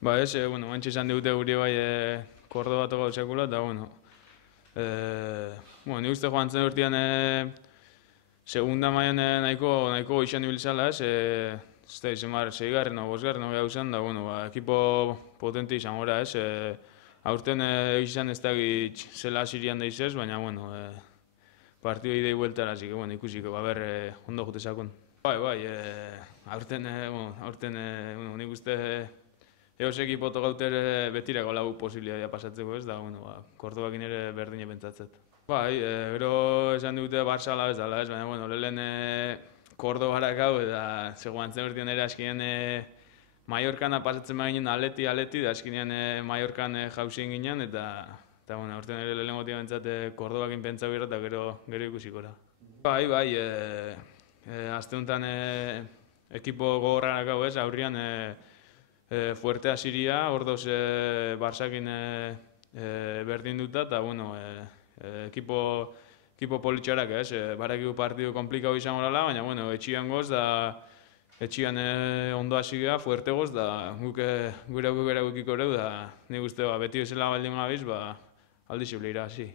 Ba ez, antxe esan digute guri bai Kordoba toko sekula, eta nik uste joan zen urtean segunda mailan nahiko izan ibiltzala ez, ez da izan bar, seigarren o bosgarren o gauzan, da ekipo potente izan gora ez, aurten izan ez dakit zela sirian daizez, baina partido idei bueltara, así que ikusiko, ber, ondo jute sakon. Bai, aurten nik uste eos ekipo tokauter betirako lau posibilitatea pasatzeko ez, da, Kordobakin ere berdine pentsatzet. Bai, gero esan digute Barça ala ez dala ez, baina, lehen Kordobarak hau, eta zegoan zen urtean ere askinean Mallorcana pasatzen baginen aleti, da askinean Mallorcan jauzien ginen, eta urtean ere lehen gotia bentsat Kordobakin pentsau gero, eta gero ikusikora. Bai, azte honetan ekipo gogorranak hau ez, aurrian Fuerte Asiria, ordoz Barsakin berdin duta, eta ekipo politxarak ez, barakigu partidu komplikau izango lala, baina etxian goz, da etxian ondo hasi gara, fuerte goz, da gure gukiko ereu, da nik uste beti bezala baldin gabiz, aldi zibleira hasi.